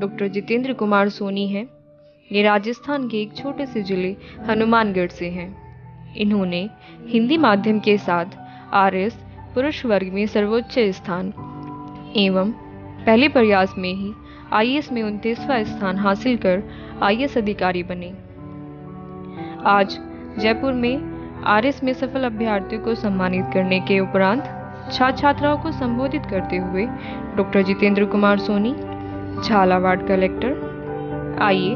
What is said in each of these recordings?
Doctor Jitendra Kumar Soni हैं। ये राजस्थान के एक छोटे से जिले हनुमानगढ़ से हैं। इन्होंने हिंदी माध्यम के साथ आरएस पुरुष वर्ग में सर्वोच्च स्थान एवं पहले प्रयास में ही आईएएस में 29वां स्थान हासिल कर आईएएस अधिकारी बने। आज जयपुर में आरएस में सफल अभ्यर्थियों को सम्मानित करने के उपरांत छात्र छात्राओं को संबोधित करते हुए डॉक्टर जितेंद्र कुमार सोनी, झालावाड़ कलेक्टर। आइए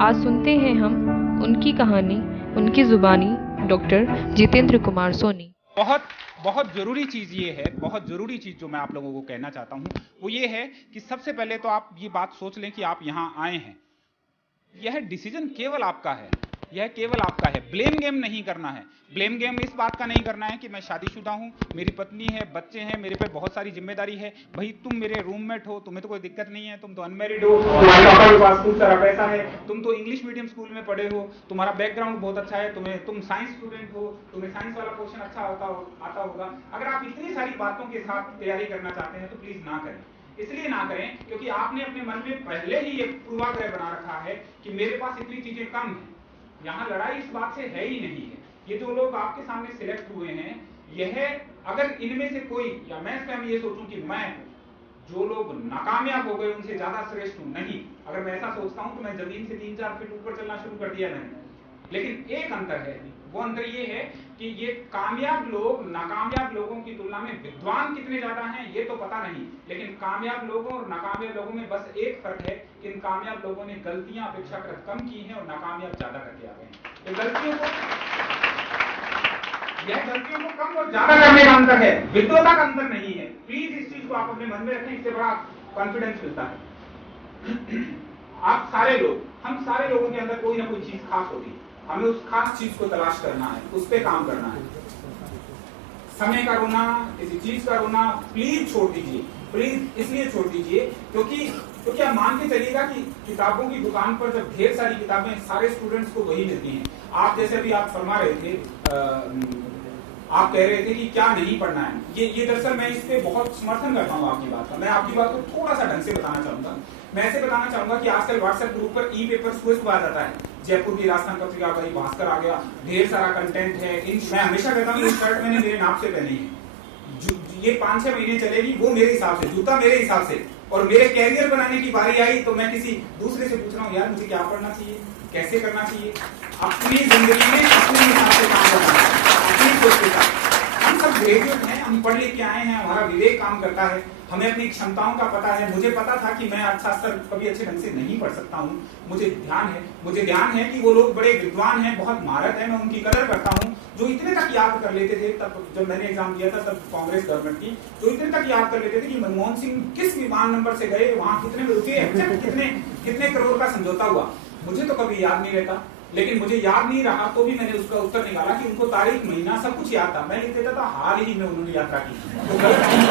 आज सुनते हैं हम उनकी कहानी, उनकी जुबानी। डॉक्टर जितेंद्र कुमार सोनी। बहुत बहुत ज़रूरी चीज़ ये है, बहुत ज़रूरी चीज़ जो मैं आप लोगों को कहना चाहता हूँ वो ये है कि सबसे पहले तो आप ये बात सोच लें कि आप यहाँ आए हैं। यह डिसीजन केवल आपका है, यह केवल आपका है। ब्लेम गेम नहीं करना है। ब्लेम गेम इस बात का नहीं करना है कि मैं शादीशुदा हूँ, मेरी पत्नी है, बच्चे हैं, मेरे पे बहुत सारी जिम्मेदारी है। भाई तुम मेरे रूममेट हो, तुम्हें तो कोई दिक्कत नहीं है, तुम तो अनमैरिड हो, तुम्हारे पापा के पास खूब सारा पैसा है, तुम तो इंग्लिश मीडियम स्कूल में पढ़े हो, तुम्हारा बैकग्राउंड बहुत अच्छा है, तुम साइंस स्टूडेंट हो, तुम्हें साइंस वाला पोर्शन अच्छा आता होगा। अगर आप इतनी सारी बातों के साथ तैयारी करना चाहते हैं तो प्लीज ना करें। इसलिए ना करें क्योंकि आपने अपने मन में पहले ही एक पूर्वाग्रह बना रखा है कि मेरे पास इतनी चीजें कम है। यहाँ लड़ाई इस बात से है ही नहीं है। ये जो लोग आपके सामने सिलेक्ट हुए हैं, यह अगर इनमें से कोई, या मैं स्वयं ये सोचूं कि मैं जो लोग नाकामयाब हो गए उनसे ज्यादा श्रेष्ठ हूं, नहीं। अगर मैं ऐसा सोचता हूं तो मैं जमीन से 3-4 फीट ऊपर चलना शुरू कर दिया मैंने। लेकिन एक अंतर है, वो अंतर ये है कि ये कामयाब लोग नाकामयाब लोगों की तुलना में विद्वान कितने ज्यादा हैं ये तो पता नहीं, लेकिन कामयाब लोगों और नाकामयाब लोगों में बस एक फर्क है कि इन कामयाब लोगों ने गलतियां अपेक्षाकृत कम की हैं और नाकामयाब ज्यादा करके आ गए हैं। गलतियों को कम और ज्यादा करने का अंतर है, विद्वता का अंतर नहीं है। प्लीज इस चीज को आप अपने मन में रखें, इससे बड़ा कॉन्फिडेंस मिलता है। आप सारे लोग, हम सारे लोगों के अंदर कोई ना कोई चीज खास होती है, हमें उस खास चीज को तलाश करना है, उस पर काम करना है। समय का रोना, किसी चीज का रोना प्लीज छोड़ दीजिए, प्लीज इसलिए छोड़ दीजिए क्योंकि आप मान के चलिएगा कि किताबों की दुकान पर जब ढेर सारी किताबें सारे स्टूडेंट्स को वही मिलती हैं। आप जैसे भी आप फरमा रहे थे, आप कह रहे थे कि क्या नहीं पढ़ना है, ये दरअसल मैं इस पे बहुत समर्थन करता हूँ आपकी बात का। मैं आपकी बात को थोड़ा सा ढंग से बताना चाहूंगा। मैं ऐसे बताना चाहूंगा कि आजकल व्हाट्सएप ग्रुप पर ई पेपर सुबह आ जाता है, जयपुर की राजस्थान पत्रिका आ गई, भास्कर आ गया, ढेर सारा कंटेंट है। मैं हमेशा कहता हूँ शर्ट मैंने मेरे नाप से पहनी है, ये 5-6 महीने चलेगी, वो मेरे हिसाब से, जूता मेरे हिसाब से। और मेरे कैरियर बनाने की बारी आई तो मैं किसी दूसरे से पूछ रहा हूँ, यार मुझे क्या पढ़ना चाहिए, कैसे करना चाहिए। अपनी जिंदगी में अपने हिसाब से काम करना है, अपनी सोच के साथ। हम सब ग्रेजुएट हैं, हम पढ़ लिख के आए हैं, हमारा विवेक काम करता है, हमें अपनी क्षमताओं का पता है। मुझे पता था कि मैं अर्थशास्त्र कभी अच्छे ढंग से नहीं पढ़ सकता हूँ। मुझे ध्यान है कि वो लोग बड़े विद्वान हैं, बहुत महारत है, मैं उनकी कदर करता हूँ। जो इतने तक याद कर लेते थे, तब जब मैंने एग्जाम दिया था तब कांग्रेस गवर्नमेंट की, जो इतने तक याद कर लेते थे कि मनमोहन सिंह किस विमान नंबर से गए, वहां कितने में रुके, कितने करोड़ का समझौता हुआ, मुझे तो कभी याद नहीं रहता। लेकिन मुझे याद नहीं रहा तो भी मैंने उसका उत्तर निकाला कि उनको तारीख, महीना सब कुछ याद था। मैं लिख देता था हाल ही में उन्होंने यात्रा की, तो गलत नहीं।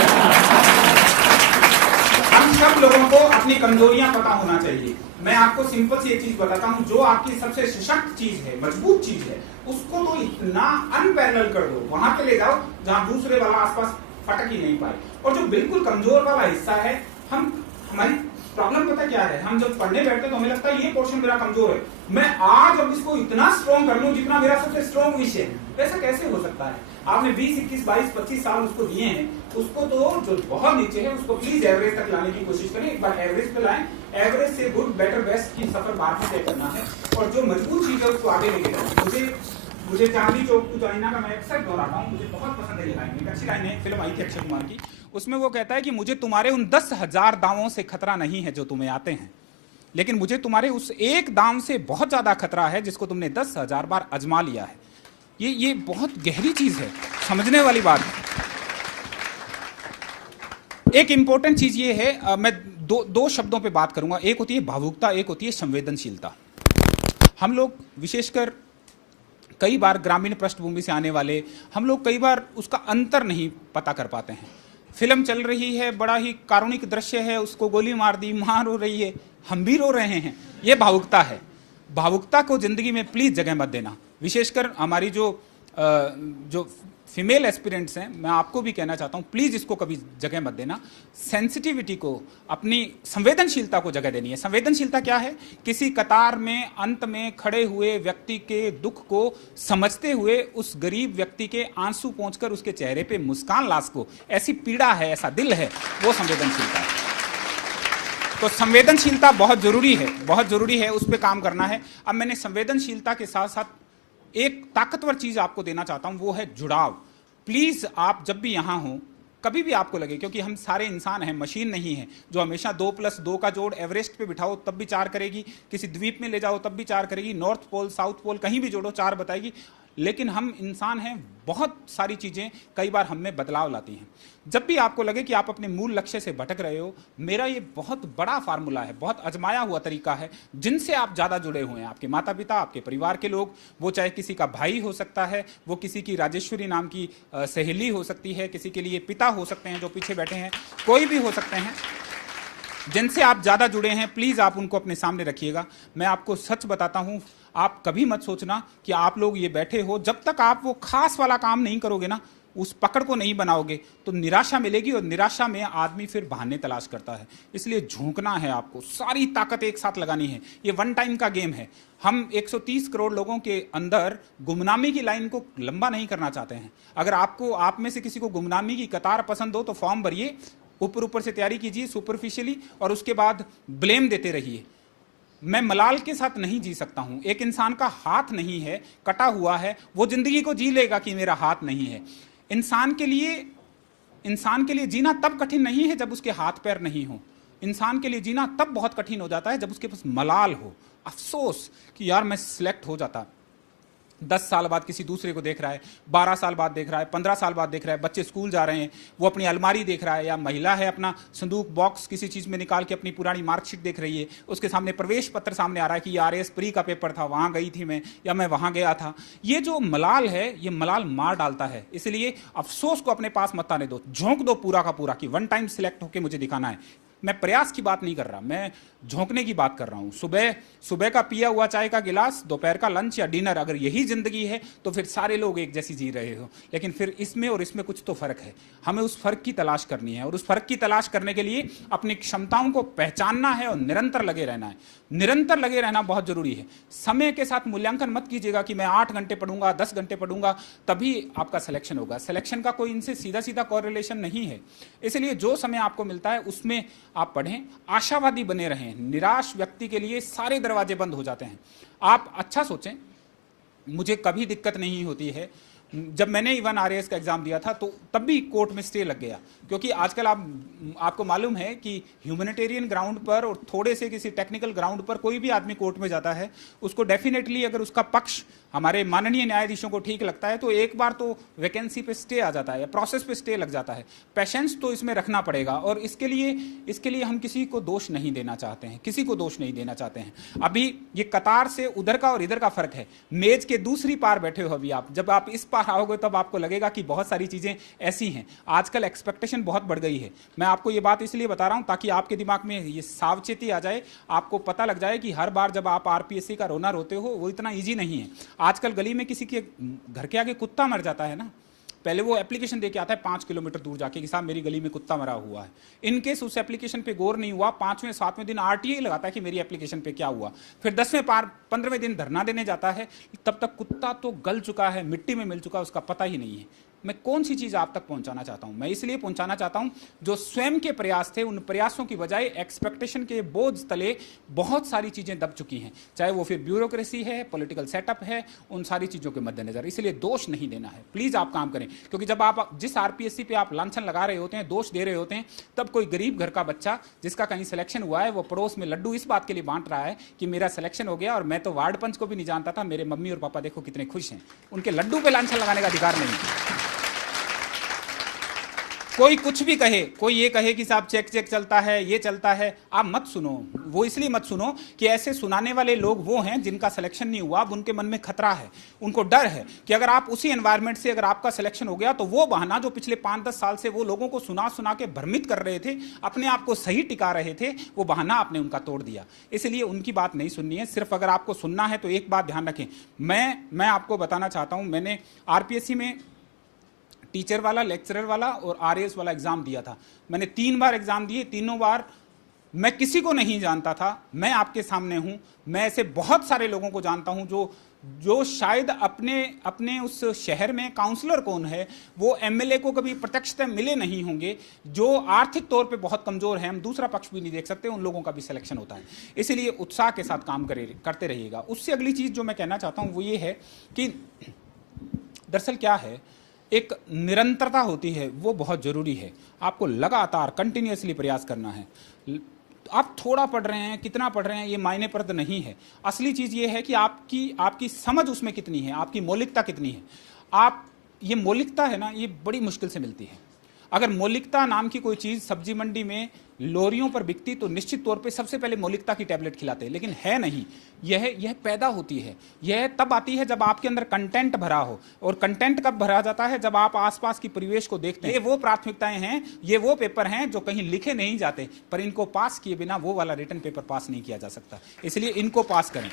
हम सब लोगों को अपनी कमजोरियां पता होना चाहिए। मैं आपको सिंपल सी एक चीज बताता हूं, जो आपकी सबसे सशक्त चीज है, मजबूत चीज है, उसको तो इतना अनपैरेलल कर दो, वहां पे ले जाओ जहां दूसरे वाला आसपास फटक ही नहीं पाए। और जो बिल्कुल कमजोर वाला हिस्सा है, हमारी प्रॉब्लम पता क्या है, हम जब पढ़ने बैठते तो हमें लगता है ये पोर्शन मेरा कमजोर है, मैं आज अब इसको इतना स्ट्रॉन्ग कर लूं जितना मेरा सबसे स्ट्रॉन्ग विषय है। ऐसा कैसे हो सकता है? आपने 20, 21, 22, 25 साल उसको दिए हैं, उसको तो जो बहुत नीचे है उसको प्लीज एवरेज तक लाने की कोशिश करें। एक बार एवरेज पे लाएं, एवरेज से गुड, बेटर, बेस्ट की सफर बाद में तय करना है, और जो मजबूत चीज है उसको आगे लेके जाए। मुझे चांदी चौक टू चाइना का मैं अक्सर दोहराता हूँ, मुझे बहुत पसंद है ये लाइन। एक अच्छी लाइन है, फिल्म आई थी अक्षय कुमार की, उसमें वो कहता है कि मुझे तुम्हारे उन 10,000 दावों से खतरा नहीं है जो तुम्हें आते हैं, लेकिन मुझे तुम्हारे उस एक दाम से बहुत ज्यादा खतरा है जिसको तुमने 10,000 बार आजमा लिया है। ये बहुत गहरी चीज है, समझने वाली बात है। एक इंपॉर्टेंट चीज ये है, मैं दो शब्दों पे बात करूंगा। एक होती है भावुकता, एक होती है संवेदनशीलता। हम लोग विशेषकर कई बार ग्रामीण पृष्ठभूमि से आने वाले हम लोग कई बार उसका अंतर नहीं पता कर पाते हैं। फिल्म चल रही है, बड़ा ही कारुणिक दृश्य है, उसको गोली मार दी, मां रो रही है, हम भी रो रहे हैं, ये भावुकता है। भावुकता को जिंदगी में प्लीज जगह मत देना। विशेषकर हमारी जो जो फीमेल एस्पिरेंट्स हैं, मैं आपको भी कहना चाहता हूं, प्लीज इसको कभी जगह मत देना। सेंसिटिविटी को, अपनी संवेदनशीलता को जगह देनी है। संवेदनशीलता क्या है? किसी कतार में अंत में खड़े हुए व्यक्ति के दुख को समझते हुए उस गरीब व्यक्ति के आंसू पहुंचकर उसके चेहरे पे मुस्कान ला सको, ऐसी पीड़ा है, ऐसा दिल है, वो संवेदनशीलता है। तो संवेदनशीलता बहुत जरूरी है, बहुत जरूरी है, उस पर काम करना है। अब मैंने संवेदनशीलता के साथ साथ एक ताकतवर चीज आपको देना चाहता हूं, वो है जुड़ाव। प्लीज आप जब भी यहां हो, कभी भी आपको लगे, क्योंकि हम सारे इंसान हैं, मशीन नहीं है जो हमेशा 2+2 का जोड़ एवरेस्ट पे बिठाओ तब भी 4 करेगी, किसी द्वीप में ले जाओ तब भी 4 करेगी, नॉर्थ पोल साउथ पोल कहीं भी जोड़ो 4 बताएगी। लेकिन हम इंसान हैं, बहुत सारी चीजें कई बार हम में बदलाव लाती हैं। जब भी आपको लगे कि आप अपने मूल लक्ष्य से भटक रहे हो, मेरा ये बहुत बड़ा फार्मूला है, बहुत आजमाया हुआ तरीका है, जिनसे आप ज्यादा जुड़े हुए हैं, आपके माता पिता, आपके परिवार के लोग, वो चाहे किसी का भाई हो सकता है, वो किसी की राजेश्वरी नाम की सहेली हो सकती है, किसी के लिए पिता हो सकते हैं जो पीछे बैठे हैं, कोई भी हो सकते हैं, जिनसे आप ज्यादा जुड़े हैं, प्लीज आप उनको अपने सामने रखिएगा। मैं आपको सच बताता हूं, आप कभी मत सोचना कि आप लोग ये बैठे हो, जब तक आप वो खास वाला काम नहीं करोगे ना, उस पकड़ को नहीं बनाओगे, तो निराशा मिलेगी, और निराशा में आदमी फिर बहाने तलाश करता है। इसलिए झोंकना है आपको, सारी ताकत एक साथ लगानी है। ये वन टाइम का गेम है। हम 130 करोड़ लोगों के अंदर गुमनामी की लाइन को लंबा नहीं करना चाहते हैं। अगर आपको, आप में से किसी को गुमनामी की कतार पसंद हो तो फॉर्म भरिए, ऊपर ऊपर से तैयारी कीजिए सुपरफिशियली, और उसके बाद ब्लेम देते रहिए। मैं मलाल के साथ नहीं जी सकता हूं। एक इंसान का हाथ नहीं है, कटा हुआ है, वो जिंदगी को जी लेगा कि मेरा हाथ नहीं है। इंसान के लिए जीना तब कठिन नहीं है जब उसके हाथ पैर नहीं हो। इंसान के लिए जीना तब बहुत कठिन हो जाता है जब उसके पास मलाल हो, अफसोस कि यार मैं सिलेक्ट हो जाता। 10 साल बाद किसी दूसरे को देख रहा है, 12 साल बाद देख रहा है, 15 साल बाद देख रहा है, बच्चे स्कूल जा रहे हैं, वो अपनी अलमारी देख रहा है, या महिला है अपना संदूक बॉक्स किसी चीज में निकाल के अपनी पुरानी मार्कशीट देख रही है, उसके सामने प्रवेश पत्र सामने आ रहा है कि RAS प्री का पेपर था, वहां गई थी मैं, या मैं वहां गया था। ये जो मलाल है, ये मलाल मार डालता है। इसलिए अफसोस को अपने पास मत आने दो, झोंक दो पूरा का पूरा कि वन टाइम सिलेक्ट होकर मुझे दिखाना है। मैं प्रयास की बात नहीं कर रहा, मैं झोंकने की बात कर रहा हूं। सुबह का पिया हुआ चाय का गिलास, दोपहर का लंच या डिनर, अगर यही जिंदगी है तो फिर सारे लोग एक जैसी जी रहे हो। लेकिन फिर इसमें और इसमें कुछ तो फर्क है। हमें उस फर्क की तलाश करनी है, और उस फर्क की तलाश करने के लिए अपनी क्षमताओं को पहचानना है और निरंतर लगे रहना है। निरंतर लगे रहना बहुत जरूरी है। समय के साथ मूल्यांकन मत कीजिएगा कि मैं 8 घंटे पढ़ूंगा, 10 घंटे पढ़ूंगा तभी आपका सिलेक्शन होगा। सिलेक्शन का कोई इनसे सीधा सीधा कोरिलेशन नहीं है। इसलिए जो समय आपको मिलता है उसमें आप पढ़ें, आशावादी बने रहें। निराश व्यक्ति के लिए सारे दरवाजे बंद हो जाते हैं। आप अच्छा सोचें, मुझे कभी दिक्कत नहीं होती है। जब मैंने इवन RAS का एग्जाम दिया था तो तब भी कोर्ट में स्टे लग गया, क्योंकि आजकल आपको मालूम है कि ह्यूमैनिटेरियन ग्राउंड पर और थोड़े से किसी टेक्निकल ग्राउंड पर कोई भी आदमी कोर्ट में जाता है, उसको डेफिनेटली अगर उसका पक्ष हमारे माननीय न्यायाधीशों को ठीक लगता है तो एक बार तो वैकेंसी पे स्टे आ जाता है या प्रोसेस पे स्टे लग जाता है। पेशेंस तो इसमें रखना पड़ेगा, और इसके लिए हम किसी को दोष नहीं देना चाहते हैं, किसी को दोष नहीं देना चाहते हैं। अभी ये कतार से उधर का और इधर का फर्क है। मेज के दूसरी पार बैठे हो अभी आप, जब आप इस पार आओगे तब आपको लगेगा कि बहुत सारी चीजें ऐसी हैं। आजकल एक्सपेक्टेशन बहुत बढ़ गई है। मैं आपको ये बात इसलिए बता रहा हूं ताकि आपके दिमाग में ये सावचेती आ जाए, आपको पता लग जाए कि हर बार जब आप RPSC का रोना रोते हो वो इतना ईजी नहीं है। आजकल गली में किसी के घर के आगे कुत्ता मर जाता है ना, पहले वो एप्लीकेशन देके आता है 5 किलोमीटर दूर जाके कि साहब मेरी गली में कुत्ता मरा हुआ है। इनकेस उस एप्लीकेशन पे गौर नहीं हुआ, 5वें 7वें दिन RTA लगाता है कि मेरी एप्लीकेशन पे क्या हुआ। फिर 10वें 15वें दिन धरना देने जाता है, तब तक कुत्ता तो गल चुका है, मिट्टी में मिल चुका है, उसका पता ही नहीं है। मैं कौन सी चीज आप तक पहुंचाना चाहता हूं? मैं इसलिए पहुंचाना चाहता हूं जो स्वयं के प्रयास थे, उन प्रयासों की बजाय एक्सपेक्टेशन के बोझ तले बहुत सारी चीजें दब चुकी हैं, चाहे वो फिर ब्यूरोक्रेसी है, पॉलिटिकल सेटअप है, उन सारी चीजों के मद्देनजर। इसलिए दोष नहीं देना है, प्लीज आप काम करें। क्योंकि जब आप जिस RPSC पे आप लांछन लगा रहे होते हैं, दोष दे रहे होते हैं, तब कोई गरीब घर का बच्चा जिसका कहीं सिलेक्शन हुआ है, वो पड़ोस में लड्डू इस बात के लिए बांट रहा है कि मेरा सिलेक्शन हो गया और मैं तो वार्ड पंच को भी नहीं जानता था, मेरे मम्मी और पापा देखो कितने खुश हैं। उनके लड्डू पे लांछन लगाने का अधिकार नहीं। कोई कुछ भी कहे, कोई ये कहे कि साहब चेक चेक चलता है, ये चलता है, आप मत सुनो। वो इसलिए मत सुनो कि ऐसे सुनाने वाले लोग वो हैं जिनका सिलेक्शन नहीं हुआ, अब उनके मन में खतरा है, उनको डर है कि अगर आप उसी एनवायरनमेंट से अगर आपका सिलेक्शन हो गया तो वो बहाना जो पिछले 5-10 साल से वो लोगों को सुना सुना के भ्रमित कर रहे थे, अपने आप को सही टिका रहे थे, वो बहाना आपने उनका तोड़ दिया। इसलिए उनकी बात नहीं सुननी है। सिर्फ अगर आपको सुनना है तो एक बात ध्यान रखें, मैं आपको बताना चाहता हूं, मैंने आरपीएससी में टीचर वाला, लेक्चरर वाला और आरएएस वाला एग्जाम दिया था। मैंने 3 बार एग्जाम दिए, तीनों बार मैं किसी को नहीं जानता था। मैं आपके सामने हूं, मैं ऐसे बहुत सारे लोगों को जानता हूं जो शायद अपने उस शहर में काउंसलर कौन है, वो एमएलए को कभी प्रत्यक्षतः मिले नहीं होंगे, जो आर्थिक तौर पे बहुत कमजोर हैं, हम दूसरा पक्ष भी नहीं देख सकते, उन लोगों का भी सिलेक्शन होता है। इसलिए उत्साह के साथ काम करते रहिएगा। उससे अगली चीज जो मैं कहना चाहता हूं वो ये है कि दरअसल क्या है, एक निरंतरता होती है, वो बहुत जरूरी है। आपको लगातार कंटिन्यूअसली प्रयास करना है। आप थोड़ा पढ़ रहे हैं, कितना पढ़ रहे हैं, ये मायने प्रद नहीं है। असली चीज ये है कि आपकी समझ उसमें कितनी है, आपकी मौलिकता कितनी है। ये मौलिकता है ना, ये बड़ी मुश्किल से मिलती है। अगर मौलिकता नाम की कोई चीज सब्जी मंडी में लोरियों पर बिकती तो निश्चित तौर पे सबसे पहले मौलिकता की टैबलेट खिलाते हैं, लेकिन है नहीं। यह पैदा होती है, यह तब आती है जब आपके अंदर कंटेंट भरा हो। और कंटेंट कब भरा जाता है? जब आप आसपास की परिवेश को देखते हैं। ये वो प्राथमिकताएं हैं, ये वो पेपर हैं जो कहीं लिखे नहीं जाते, पर इनको पास किए बिना वो वाला रिटन पेपर पास नहीं किया जा सकता। इसलिए इनको पास करें।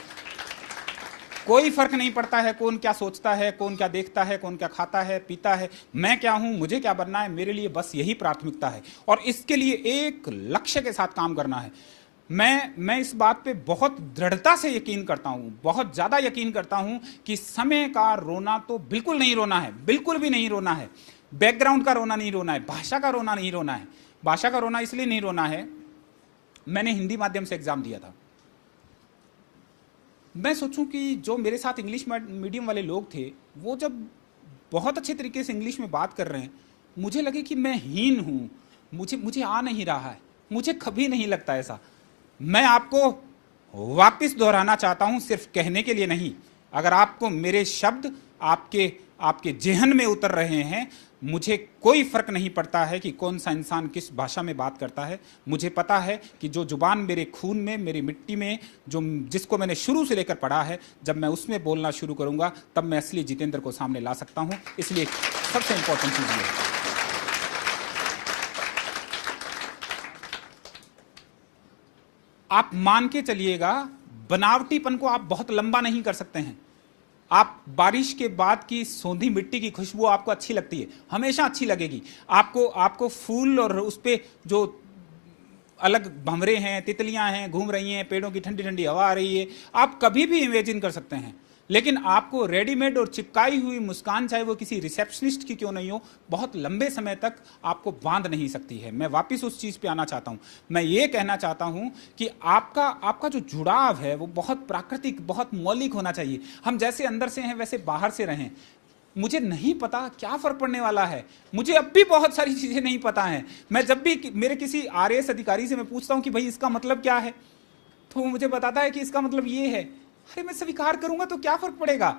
कोई फर्क नहीं पड़ता है कौन क्या सोचता है, कौन क्या देखता है, कौन क्या खाता है पीता है, मैं क्या हूं, मुझे क्या बनना है, मेरे लिए बस यही प्राथमिकता है। और इसके लिए एक लक्ष्य के साथ काम करना है। मैं इस बात पे बहुत दृढ़ता से यकीन करता हूं, बहुत ज्यादा यकीन करता हूं कि समय का रोना तो बिल्कुल नहीं रोना है, बिल्कुल भी नहीं रोना है। बैकग्राउंड का रोना नहीं रोना है, भाषा का रोना नहीं रोना है। भाषा का रोना इसलिए नहीं रोना है, मैंने हिंदी माध्यम से एग्जाम दिया था। मैं सोचूं कि जो मेरे साथ इंग्लिश मीडियम वाले लोग थे, वो जब बहुत अच्छे तरीके से इंग्लिश में बात कर रहे हैं, मुझे लगे कि मैं हीन हूं, मुझे आ नहीं रहा है, मुझे कभी नहीं लगता ऐसा। मैं आपको वापस दोहराना चाहता हूं, सिर्फ कहने के लिए नहीं। अगर आपको मेरे शब्द आपके जेहन में उतर रहे हैं, मुझे कोई फर्क नहीं पड़ता है कि कौन सा इंसान किस भाषा में बात करता है। मुझे पता है कि जो जुबान मेरे खून में, मेरी मिट्टी में, जिसको मैंने शुरू से लेकर पढ़ा है, जब मैं उसमें बोलना शुरू करूंगा तब मैं असली जितेंद्र को सामने ला सकता हूं। इसलिए सबसे इंपॉर्टेंट चीज ये है। आप मान के चलिएगा, बनावटीपन को आप बहुत लंबा नहीं कर सकते हैं। आप बारिश के बाद की सोंधी मिट्टी की खुशबू आपको अच्छी लगती है, हमेशा अच्छी लगेगी। आपको फूल और उस पे जो अलग भंवरे हैं, तितलियां हैं, घूम रही हैं, पेड़ों की ठंडी ठंडी हवा आ रही है, आप कभी भी इमेजिन कर सकते हैं। लेकिन आपको रेडीमेड और चिपकाई हुई मुस्कान, चाहे वो किसी रिसेप्शनिस्ट की क्यों नहीं हो, बहुत लंबे समय तक आपको बांध नहीं सकती है। मैं वापस उस चीज पे आना चाहता हूं। मैं ये कहना चाहता हूं कि आपका जो जुड़ाव है वो बहुत प्राकृतिक, बहुत मौलिक होना चाहिए। हम जैसे अंदर से हैं वैसे बाहर से रहें। मुझे नहीं पता क्या फर्क पड़ने वाला है, मुझे अब भी बहुत सारी चीजें नहीं पता हैं। मैं जब भी मेरे किसी आरएएस अधिकारी से मैं पूछता हूं कि भाई इसका मतलब क्या है, तो वो मुझे बताता है कि इसका मतलब ये है। अरे मैं स्वीकार करूंगा तो क्या फर्क पड़ेगा?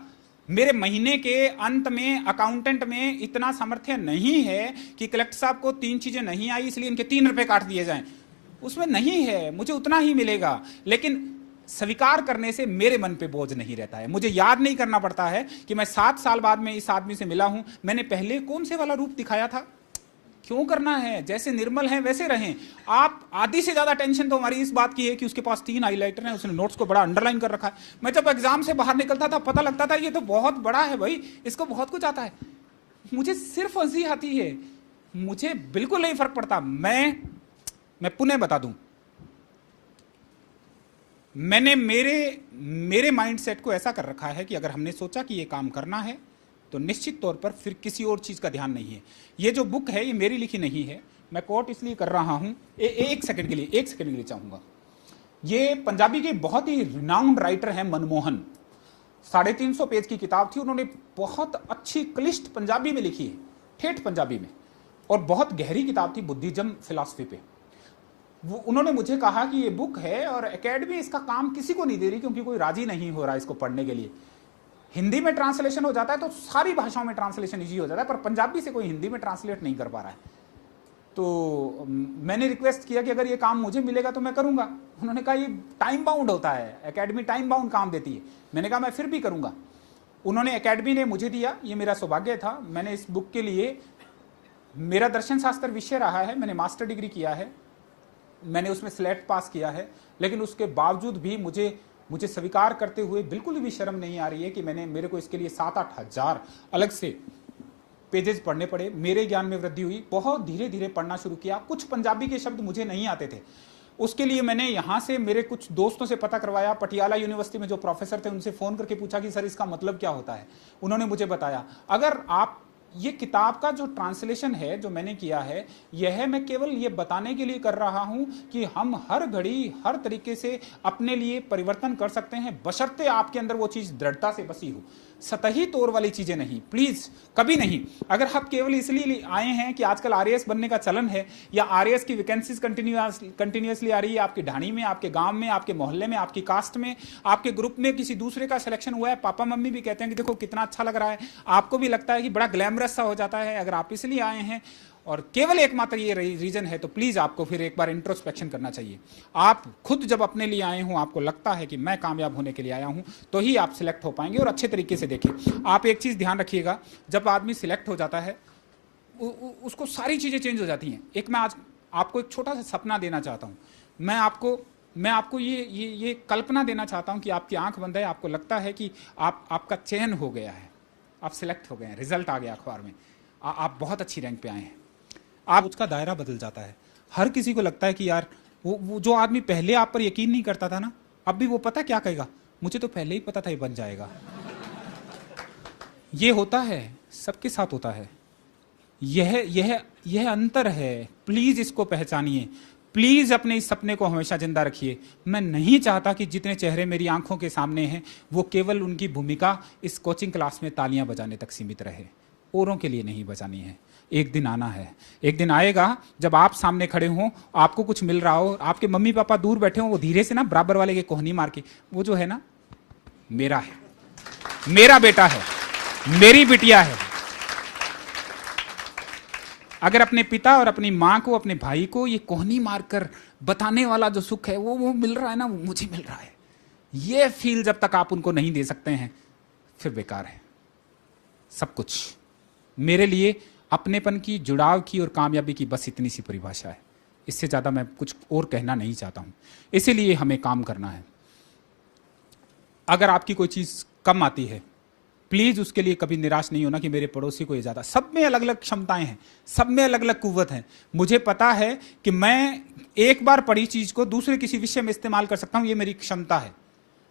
मेरे महीने के अंत में अकाउंटेंट में इतना सामर्थ्य नहीं है कि कलेक्टर साहब को 3 चीजें नहीं आई इसलिए इनके 3 रुपए काट दिए जाएं। उसमें नहीं है, मुझे उतना ही मिलेगा। लेकिन स्वीकार करने से मेरे मन पे बोझ नहीं रहता है। मुझे याद नहीं करना पड़ता है कि मैं 7 साल बाद में इस आदमी से मिला हूं, मैंने पहले कौन से वाला रूप दिखाया था। क्यों करना है? जैसे निर्मल हैं वैसे रहें। आप आधी से ज्यादा टेंशन तो हमारी इस बात की है कि उसके पास 3 हाइलाइटर हैं, उसने नोट्स को बड़ा अंडरलाइन कर रखा है। मैं जब एग्जाम से बाहर निकलता था पता लगता था ये तो बहुत बड़ा है भाई, इसको बहुत कुछ आता है। मुझे सिर्फ हंसी आती है, मुझे बिल्कुल नहीं फर्क पड़ता। मैं पुनः बता दूं, मैंने मेरे माइंडसेट को ऐसा कर रखा है कि अगर हमने सोचा कि ये काम करना है तो निश्चित तौर पर फिर किसी और चीज का ध्यान नहीं है। ये जो बुक है ये मेरी लिखी नहीं है, मैं कोट इसलिए कर रहा हूं, एक सेकंड के लिए चाहूंगा। ये पंजाबी के बहुत ही रिनाउंड राइटर हैं मनमोहन, 350 पेज की किताब थी, उन्होंने बहुत अच्छी क्लिष्ट पंजाबी में लिखी है, ठेठ पंजाबी में, और बहुत गहरी किताब थी बुद्धिज्म फिलॉसफी पे। उन्होंने मुझे कहा कि ये बुक है और एकेडमी इसका काम किसी को नहीं दे रही क्योंकि कोई राजी नहीं हो रहा इसको पढ़ने के लिए। हिंदी में ट्रांसलेशन हो जाता है तो सारी भाषाओं में ट्रांसलेशन इजी हो जाता है, पर पंजाबी से कोई हिंदी में ट्रांसलेट नहीं कर पा रहा है। तो मैंने रिक्वेस्ट किया कि अगर ये काम मुझे मिलेगा तो मैं करूंगा। उन्होंने कहा ये टाइम बाउंड होता है, एकेडमी टाइम बाउंड काम देती है। मैंने कहा मैं फिर भी करूंगा। उन्होंने, एकेडमी ने मुझे दिया, ये मेरा सौभाग्य था। मैंने इस बुक के लिए, मेरा दर्शन शास्त्र विषय रहा है, मैंने मास्टर डिग्री किया है, मैंने उसमें सिलेक्ट पास किया है, लेकिन उसके बावजूद भी मुझे स्वीकार करते हुए बिल्कुल भी शर्म नहीं आ रही है कि मेरे को इसके लिए 7-8 हज़ार अलग से पेजेस पढ़ने पड़े। मेरे ज्ञान में वृद्धि हुई, बहुत धीरे धीरे पढ़ना शुरू किया। कुछ पंजाबी के शब्द मुझे नहीं आते थे, उसके लिए मैंने यहाँ से मेरे कुछ दोस्तों से पता करवाया। पटियाला यूनिवर्सिटी में जो प्रोफेसर थे उनसे फ़ोन करके पूछा कि सर इसका मतलब क्या होता है। उन्होंने मुझे बताया। अगर आप, ये किताब का जो ट्रांसलेशन है जो मैंने किया है, यह मैं केवल ये बताने के लिए कर रहा हूं कि हम हर घड़ी हर तरीके से अपने लिए परिवर्तन कर सकते हैं, बशर्ते आपके अंदर वो चीज़ दृढ़ता से बसी हो। सतही तौर वाली चीज़ें नहीं, प्लीज़ कभी नहीं। अगर आप केवल इसलिए आए हैं कि आजकल आरएएस बनने का चलन है, या आरएएस की वैकेंसीज कंटिन्यूसली आ रही है आपकी ढाणी में, आपके गांव में, आपके मोहल्ले में, आपकी कास्ट में, आपके ग्रुप में किसी दूसरे का सिलेक्शन हुआ है, पापा मम्मी भी कहते हैं कि देखो कितना अच्छा लग रहा है, आपको भी लगता है कि बड़ा ग्लैमरस सा हो जाता है। अगर आप इसलिए आए हैं और केवल एकमात्र ये रीजन है, तो प्लीज़ आपको फिर एक बार इंट्रोस्पेक्शन करना चाहिए। आप खुद जब अपने लिए आए हों, आपको लगता है कि मैं कामयाब होने के लिए आया हूं, तो ही आप सिलेक्ट हो पाएंगे। और अच्छे तरीके से देखिए, आप एक चीज़ ध्यान रखिएगा, जब आदमी सिलेक्ट हो जाता है उसको सारी चीज़ें चेंज हो जाती हैं। एक मैं आज आपको एक छोटा सा सपना देना चाहता हूँ। मैं आपको ये कल्पना देना चाहता हूँ कि आपकी आंख बंद है, आपको लगता है कि आपका चयन हो गया है, आप सिलेक्ट हो गए हैं, रिजल्ट आ गया अखबार में, आप बहुत अच्छी रैंक पे आए हैं। आप, उसका दायरा बदल जाता है। हर किसी को लगता है कि यार वो जो आदमी पहले आप पर यकीन नहीं करता था ना, अब भी वो पता क्या कहेगा, मुझे तो पहले ही पता था ये बन जाएगा। ये होता है, सबके साथ होता है। यह अंतर है। प्लीज इसको पहचानिए, प्लीज अपने इस सपने को हमेशा जिंदा रखिए। मैं नहीं चाहता कि जितने चेहरे मेरी आंखों के सामने हैं वो केवल उनकी भूमिका इस कोचिंग क्लास में तालियां बजाने तक सीमित रहे, औरों के लिए नहीं बजानी है। एक दिन आना है, एक दिन आएगा जब आप सामने खड़े हों, आपको कुछ मिल रहा हो, आपके मम्मी पापा दूर बैठे हों, वो धीरे से ना बराबर वाले के कोहनी मार के, वो जो है ना मेरा है, मेरा बेटा है, मेरी बिटिया है। अगर अपने पिता और अपनी माँ को, अपने भाई को ये कोहनी मारकर बताने वाला जो सुख है वो मिल रहा है ना, वो मुझे मिल रहा है, ये फील जब तक आप उनको नहीं दे सकते हैं, फिर बेकार है सब कुछ। मेरे लिए अपनेपन की, जुड़ाव की और कामयाबी की बस इतनी सी परिभाषा है, इससे ज़्यादा मैं कुछ और कहना नहीं चाहता हूँ। इसीलिए हमें काम करना है। अगर आपकी कोई चीज़ कम आती है, प्लीज़ उसके लिए कभी निराश नहीं होना कि मेरे पड़ोसी को ये ज़्यादा। सब में अलग अलग क्षमताएं हैं, सब में अलग अलग कुव्वत है। मुझे पता है कि मैं एक बार पढ़ी चीज़ को दूसरे किसी विषय में इस्तेमाल कर सकता हूँ, ये मेरी क्षमता है।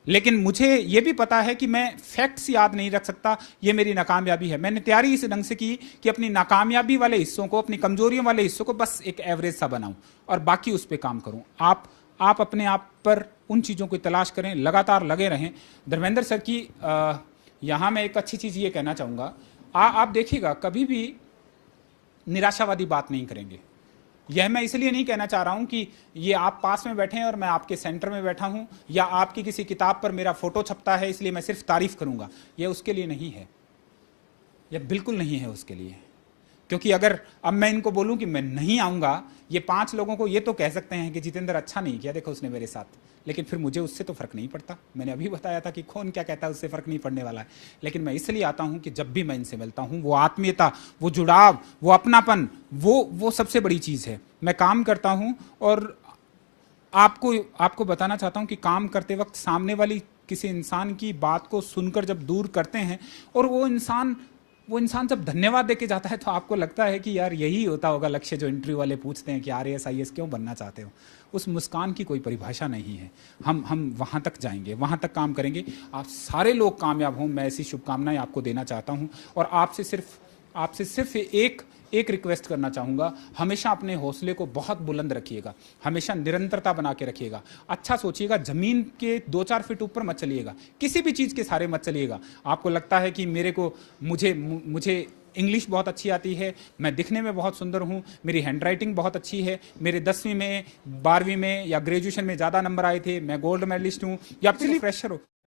लेकिन मुझे ये भी पता है कि मैं फैक्ट्स याद नहीं रख सकता, ये मेरी नाकामयाबी है। मैंने तैयारी इस ढंग से की कि अपनी नाकामयाबी वाले हिस्सों को, अपनी कमजोरियों वाले हिस्सों को बस एक एवरेज सा बनाऊं और बाकी उस पर काम करूं। आप अपने आप पर उन चीज़ों की तलाश करें, लगातार लगे रहें। धर्मेंद्र सर की यहाँ मैं एक अच्छी चीज़ ये कहना चाहूँगा, आप देखिएगा कभी भी निराशावादी बात नहीं करेंगे। यह मैं इसलिए नहीं कहना चाह रहा हूं कि ये आप पास में बैठे हैं और मैं आपके सेंटर में बैठा हूं, या आपकी किसी किताब पर मेरा फोटो छपता है इसलिए मैं सिर्फ तारीफ करूंगा। यह उसके लिए नहीं है, यह बिल्कुल नहीं है उसके लिए। क्योंकि अगर अब मैं इनको बोलूं कि मैं नहीं आऊंगा, ये 5 लोगों को ये तो कह सकते हैं कि जितेंद्र अच्छा नहीं किया, देखो उसने मेरे साथ, लेकिन फिर मुझे उससे तो फर्क नहीं पड़ता। मैंने अभी बताया था कि कौन क्या कहता है, उससे फर्क नहीं पड़ने वाला है। लेकिन मैं इसलिए आता हूं कि जब भी मैं इनसे मिलता हूं, वो आत्मीयता, वो जुड़ाव, वो अपनापन, वो सबसे बड़ी चीज़ है। मैं काम करता हूं और आपको बताना चाहता हूं कि काम करते वक्त सामने वाली किसी इंसान की बात को सुनकर जब दूर करते हैं और वो इंसान जब धन्यवाद देके जाता है, तो आपको लगता है कि यार यही होता होगा लक्ष्य जो इंटरव्यू वाले पूछते हैं कि आरएएस आईएएस क्यों बनना चाहते हो। उस मुस्कान की कोई परिभाषा नहीं है। हम वहाँ तक जाएंगे, वहाँ तक काम करेंगे, आप सारे लोग कामयाब हों, मैं ऐसी शुभकामनाएं आपको देना चाहता हूँ। और आपसे सिर्फ एक रिक्वेस्ट करना चाहूँगा, हमेशा अपने हौसले को बहुत बुलंद रखिएगा, हमेशा निरंतरता बना के रखिएगा। अच्छा सोचिएगा, ज़मीन के 2-4 फीट ऊपर मत चलिएगा, किसी भी चीज़ के सहारे मत चलिएगा। आपको लगता है कि मुझे इंग्लिश बहुत अच्छी आती है, मैं दिखने में बहुत सुंदर हूँ, मेरी हैंडराइटिंग बहुत अच्छी है, मेरे 10वीं में, 12वीं में या ग्रेजुएशन में ज़्यादा नंबर आए थे, मैं गोल्ड मेडलिस्ट हूँ, या फ्रेशर हो।